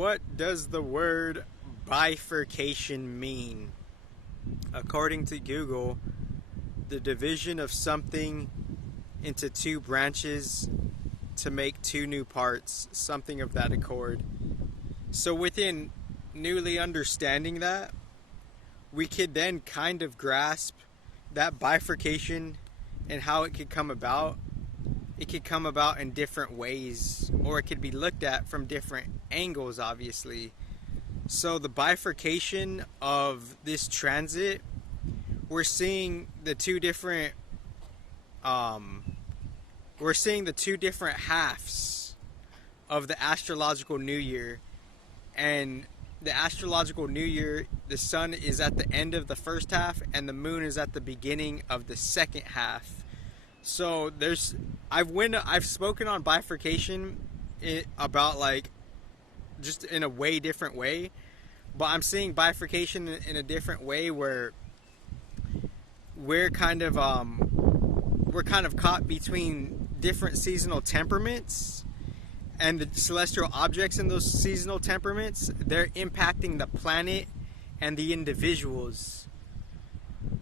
What does the word bifurcation mean? According to Google, the division of something into two branches to make two new parts, something of that accord. So within newly understanding that, we could then kind of grasp that bifurcation and how it could come about. It could come about in different ways, or it could be looked at from different angles, obviously. So the bifurcation of this transit, we're seeing the two different halves of the astrological new year. And the astrological new year, the sun is at the end of the first half and the moon is at the beginning of the second half. So I've spoken on bifurcation about like just in a way different way, but I'm seeing bifurcation in a different way where we're kind of caught between different seasonal temperaments, and the celestial objects in those seasonal temperaments, they're impacting the planet and the individuals.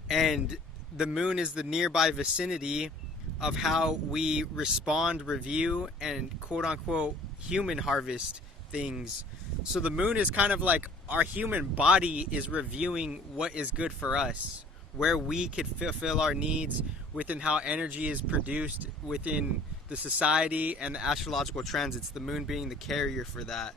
And the moon is the nearby vicinity of how we respond, review, and quote-unquote human harvest things. So the moon is kind of like our human body is reviewing what is good for us, where we could fulfill our needs within how energy is produced within the society and the astrological transits, the moon being the carrier for that.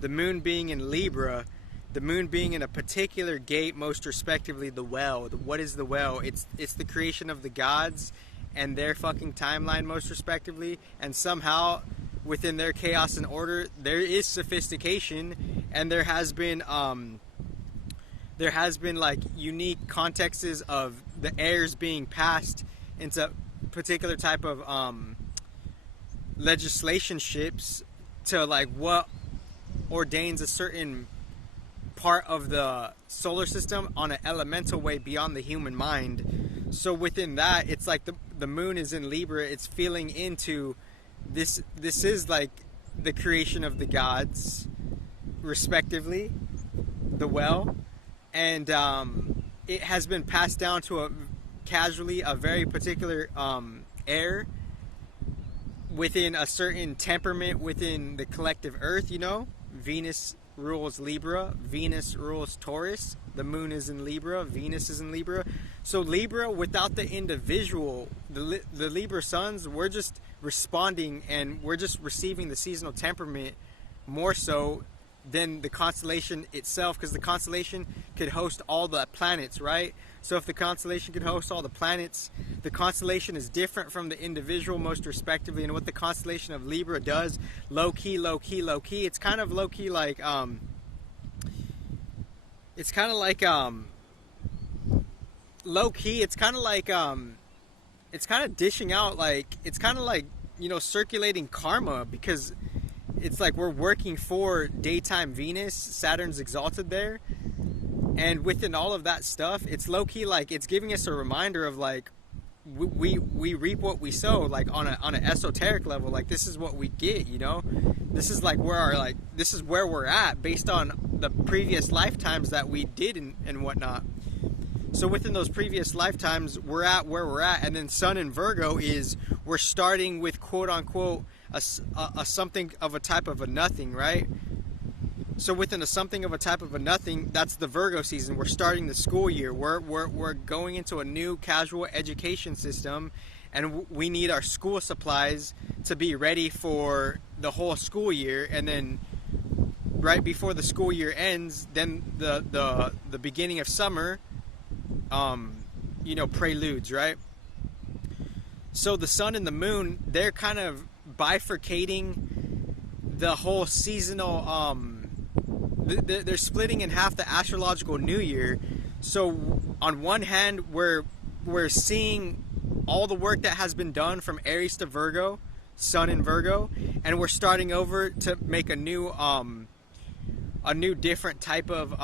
The moon being in Libra, the moon being in a particular gate, most respectively the well. What is the well? It's the creation of the gods and their fucking timeline, most respectively, and somehow within their chaos and order there is sophistication, and there has been like unique contexts of the heirs being passed into particular type of legislationships to like what ordains a certain part of the solar system on an elemental way beyond the human mind. So within that, it's like the moon is in Libra, it's feeling into this is like the creation of the gods respectively, the well, and it has been passed down to a very particular heir within a certain temperament within the collective earth. Venus rules Libra, Venus rules Taurus, the moon is in Libra, Venus is in Libra. So Libra, without the individual, the Libra suns, we're just responding and we're just receiving the seasonal temperament more so than the constellation itself, because the constellation could host all the planets, right? So if the constellation could host all the planets, the constellation is different from the individual, most respectively. And what the constellation of Libra does, low key, it's kind of low key like low key, it's kind of dishing out, like it's kind of like circulating karma, because it's like we're working for daytime Venus, Saturn's exalted there, and within all of that stuff, it's low-key like it's giving us a reminder of like we reap what we sow, like on an esoteric level. Like this is what we get, this is like this is where we're at based on the previous lifetimes that we did and whatnot. So within those previous lifetimes, we're at where we're at, and then Sun in Virgo is we're starting with quote-unquote a something of a type of a nothing, right? So within a something of a type of a nothing, that's the Virgo season. We're starting the school year. We're going into a new casual education system, and we need our school supplies to be ready for the whole school year. And then right before the school year ends, then the beginning of summer, preludes, right? So the sun and the moon, they're kind of bifurcating the whole seasonal, they're splitting in half the astrological new year. So on one hand, we're seeing all the work that has been done from Aries to Virgo, Sun in Virgo, and we're starting over to make a new different type of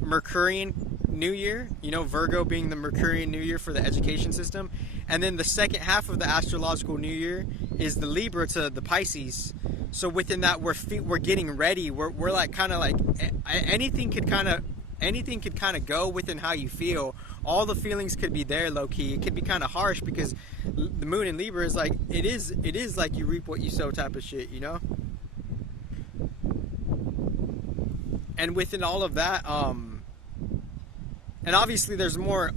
Mercurian New Year, you know, Virgo being the Mercurian New Year for the education system. And then the second half of the astrological New Year is the Libra to the Pisces. So within that, we're getting ready. We're like kind of like anything could kind of go within how you feel. All the feelings could be there, low key. It could be kind of harsh because the moon in Libra is like it is like you reap what you sow type of shit, you know. And within all of that, and obviously there's more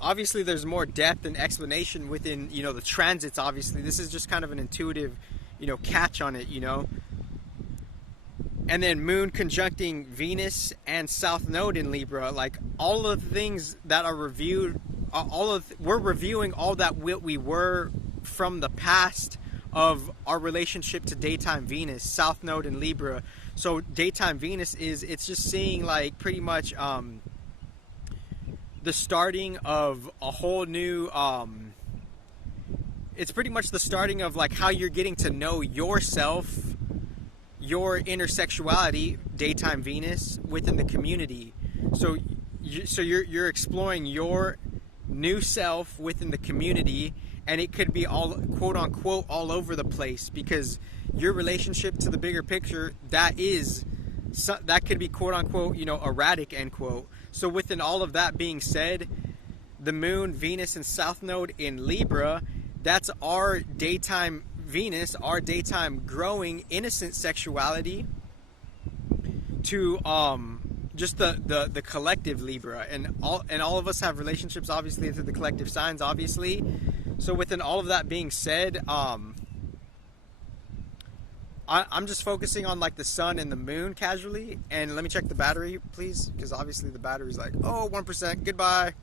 depth and explanation within, you know, the transits. Obviously, this is just kind of an intuitive, you know, catch on it, you know. And then moon conjuncting Venus and South Node in Libra, like all of the things that are reviewed, we're reviewing all that we were from the past of our relationship to daytime Venus, South Node in Libra. So daytime Venus it's just seeing like pretty much the starting of a whole new it's pretty much the starting of like how you're getting to know yourself, your intersexuality, daytime Venus, within the community. So you're exploring your new self within the community, and it could be all quote unquote all over the place because your relationship to the bigger picture that could be quote unquote, you know, erratic, end quote. So within all of that being said, the moon, Venus, and South Node in Libra, that's our daytime Venus, our daytime growing innocent sexuality to just the collective Libra, and all of us have relationships obviously through the collective signs, obviously. So within all of that being said, I'm just focusing on like the sun and the moon casually. And let me check the battery, please, because obviously the battery's like, oh, 1%. Goodbye.